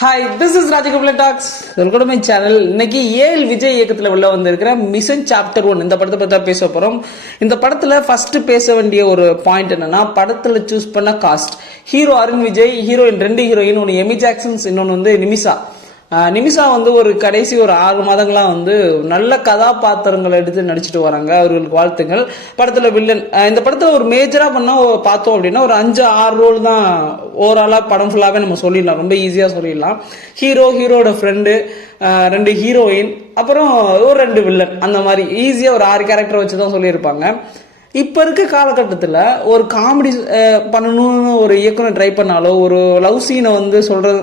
Hi, this is Rajagopal talks. Welcome to my channel. இன்னைக்கு ஏஎல் விஜய் இயக்கத்தில் உள்ள வந்திருக்கிற மிஷன் சாப்டர் 1 இந்த படத்தை பற்றி தான் பேச போகிறோம். இந்த படத்தில் ஃபர்ஸ்ட் பேச வேண்டிய ஒரு பாயிண்ட் என்னன்னா, படத்தில் சூஸ் பண்ண cost. Hero Arun Vijay, heroine 2 heroine, ஒன்று எமி ஜாக்சன்ஸ், இன்னொன்று வந்து நிமிஷா வந்து ஒரு கடைசி ஒரு 6 மாதங்களா வந்து நல்ல கதாபாத்திரங்களை எடுத்து நடிச்சுட்டு வராங்க. அவர்களுக்கு வாழ்த்துங்கள். படத்துல வில்லன், இந்த படத்தை ஒரு மேஜரா பண்ணா பார்த்தோம் அப்படின்னா ஒரு 5-6 ரோல் தான் ஓவராலா படம் ஃபுல்லாவே நம்ம சொல்லிடலாம், ரொம்ப ஈஸியா சொல்லிடலாம். ஹீரோட ஃப்ரெண்டு, 2 ஹீரோயின், அப்புறம் ஒரு 2 வில்லன், அந்த மாதிரி ஈஸியா ஒரு 6 கேரக்டர் வச்சுதான் சொல்லியிருப்பாங்க. இப்போ இருக்க காலகட்டத்தில் ஒரு காமெடி பண்ணணும்னு ஒரு இயக்குனர் ட்ரை பண்ணாலோ, ஒரு லவ் சீனை வந்து சொல்கிறது,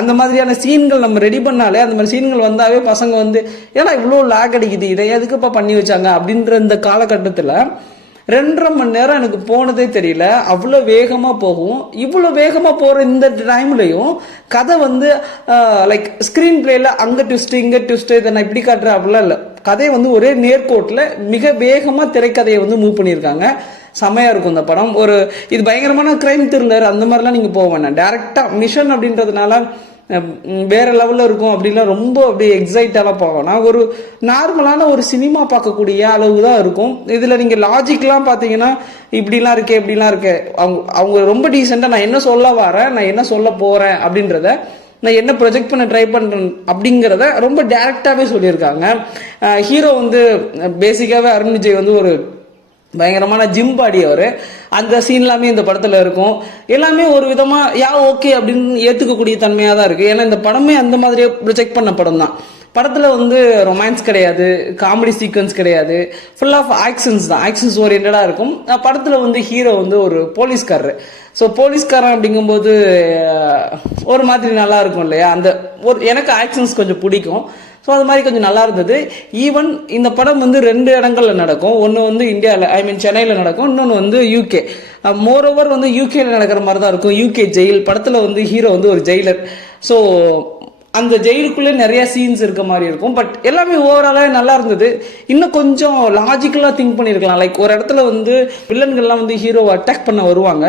அந்த மாதிரியான சீன்கள் நம்ம ரெடி பண்ணாலே, அந்த மாதிரி சீன்கள் வந்தாவே பசங்க வந்து ஏன்னா இவ்வளோ லேக் அடிக்குது, இதை எதுக்குப்பா பண்ணி வச்சாங்க அப்படின்ற இந்த காலகட்டத்தில் 2.5 மணி நேரம் எனக்கு போனதே தெரியல. அவ்வளோ வேகமாக போகும். இவ்வளோ வேகமாக போகிற இந்த டைம்லையும் கதை வந்து லைக் ஸ்க்ரீன் பிளேல அங்கே ட்விஸ்ட்டு இங்கே ட்விஸ்ட்டு, இதை நான் இப்படி காட்டுறேன் அப்படிலாம் இல்லை. கதையை வந்து ஒரே நேர்கோட்டில் மிக வேகமாக திரைக்கதையை வந்து மூவ் பண்ணியிருக்காங்க. செமையாக இருக்கும் இந்த படம். இது பயங்கரமான கிரைம் த்ரில்லர் அந்த மாதிரிலாம் நீங்கள் போக வேண்டாம். டேரெக்டாக மிஷன் அப்படின்றதுனால வேற லெவலில் இருக்கும் அப்படின்லாம் ரொம்ப அப்படியே எக்ஸைட்டாலாம் போகணும். ஒரு நார்மலான ஒரு சினிமா பார்க்கக்கூடிய அளவு தான் இருக்கும். இதில் நீங்கள் லாஜிக்லாம் பார்த்தீங்கன்னா இப்படிலாம் இருக்கே இப்படிலாம் இருக்கே, அவங்க ரொம்ப டீசெண்டாக நான் என்ன சொல்ல வரேன், நான் என்ன சொல்ல போகிறேன் அப்படின்றத, நான் என்ன ப்ரொஜெக்ட் பண்ண ட்ரை பண்ணுறேன் அப்படிங்கிறத ரொம்ப டேரெக்டாகவே சொல்லியிருக்காங்க. ஹீரோ வந்து பேசிக்காகவே அருண் விஜய் வந்து ஒரு பயங்கரமான ஜிம் பாடி. அவர் அந்த சீன் எல்லாமே இந்த படத்துல இருக்கும். எல்லாமே ஒரு விதமா ஓகே அப்படின்னு ஏத்துக்கக்கூடிய தன்மையா தான் இருக்கு. ஏன்னா இந்த படமே அந்த மாதிரியே ப்ரொஜெக்ட் பண்ண படம் தான். படத்துல வந்து ரொமான்ஸ் கிடையாது, காமெடி சீக்வன்ஸ் கிடையாது, ஃபுல் ஆஃப் ஆக்ஷன்ஸ் தான், ஆக்ஷன்ஸ் ஓரியன்டா இருக்கும். படத்துல வந்து ஹீரோ வந்து ஒரு போலீஸ்காரர். ஸோ போலீஸ்காரன் அப்படிங்கும்போது ஒரு மாதிரி நல்லா இருக்கும் இல்லையா. எனக்கு ஆக்ஷன்ஸ் கொஞ்சம் பிடிக்கும். ஸோ அது மாதிரி கொஞ்சம் நல்லா இருந்தது. ஈவன் இந்த படம் வந்து 2 இடங்கள்ல நடக்கும். ஒன்று வந்து இந்தியாவில், சென்னையில் நடக்கும். இன்னொன்று வந்து யூகே. மோரோவர் வந்து யூகேல நடக்கிற மாதிரி தான் இருக்கும். UK jail. படத்தில் வந்து ஹீரோ வந்து ஒரு ஜெயிலர். ஸோ அந்த ஜெயிலுக்குள்ளே நிறைய சீன்ஸ் இருக்க மாதிரி இருக்கும். பட் எல்லாமே ஓவராலாக நல்லா இருந்தது. இன்னும் கொஞ்சம் லாஜிக்கலாக திங்க் பண்ணியிருக்கலாம். லைக் ஒரு இடத்துல வந்து வில்லன்கள்லாம் வந்து ஹீரோவை அட்டாக் பண்ண வருவாங்க.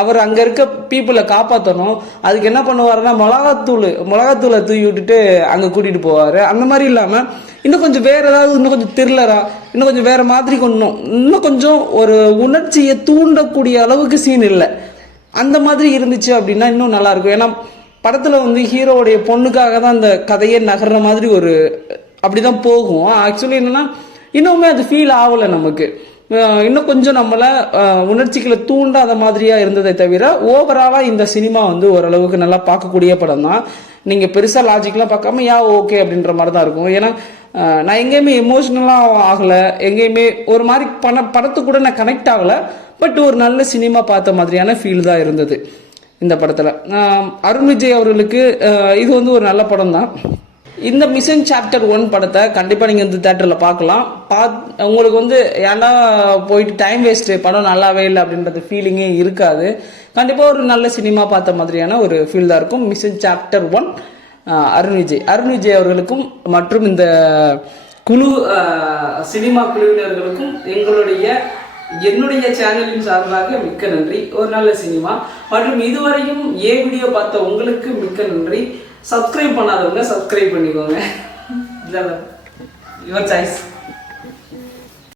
அவர் அங்கே இருக்க பீப்புளை காப்பாற்றணும். அதுக்கு என்ன பண்ணுவாருன்னா மிளகாத்தூளை தூக்கி விட்டுட்டு அங்கே கூட்டிகிட்டு போவார். அந்த மாதிரி இல்லாமல் இன்னும் கொஞ்சம் வேற ஏதாவது, இன்னும் கொஞ்சம் த்ரில்லரா, இன்னும் கொஞ்சம் வேற மாதிரி இன்னும் கொஞ்சம் ஒரு உணர்ச்சியை தூண்டக்கூடிய அளவுக்கு சீன் இல்லை. அந்த மாதிரி இருந்துச்சு அப்படின்னா இன்னும் நல்லா இருக்கும். ஏன்னா படத்தில் வந்து ஹீரோவுடைய பொண்ணுக்காக தான் அந்த கதையே நகர்ற மாதிரி அப்படிதான் போகும். ஆக்சுவலி என்னன்னா இன்னுமே அது ஃபீல் ஆகலை நமக்கு. இன்னும் கொஞ்சம் நம்மளை உணர்ச்சிகளை தூண்டாத மாதிரியா இருந்ததை தவிர ஓவராலா இந்த சினிமா வந்து ஓரளவுக்கு நல்லா பார்க்கக்கூடிய படம் தான். நீங்க பெருசா லாஜிக்லாம் பார்க்காம ஓகே அப்படின்ற மாதிரி தான் இருக்கும். ஏன்னா நான் எங்கேயுமே எமோஷனலா ஆகலை, எங்கேயுமே ஒரு மாதிரி படத்து கூட நான் கனெக்ட் ஆகலை. பட் ஒரு நல்ல சினிமா பார்த்த மாதிரியான ஃபீல் தான் இருந்தது இந்த படத்துல. அருண் விஜய் அவர்களுக்கு இது வந்து ஒரு நல்ல படம் தான். இந்த மிஷன் சாப்டர் 1 படத்தை கண்டிப்பாக நீங்கள் வந்து தேட்டரில் பார்க்கலாம். உங்களுக்கு வந்து ஏன்டா போயிட்டு டைம் வேஸ்ட்டு, படம் நல்லாவே இல்லை அப்படின்றது ஃபீலிங்கே இருக்காது. கண்டிப்பாக ஒரு நல்ல சினிமா பார்த்த மாதிரியான ஒரு ஃபீல் தான் இருக்கும். மிஷன் சாப்டர் 1 அருண் விஜய் அவர்களுக்கும் மற்றும் இந்த குழு சினிமா குழுவினர்களுக்கும் என்னுடைய சேனலின் சார்பாக மிக்க நன்றி. ஒரு நல்ல சினிமா மற்றும் இதுவரையும் வீடியோ பார்த்த உங்களுக்கு மிக்க நன்றி. சப்ஸ்கிரைப் பண்ணாதவங்க சப்ஸ்கிரைப் பண்ணிக்கோங்க. Your choice.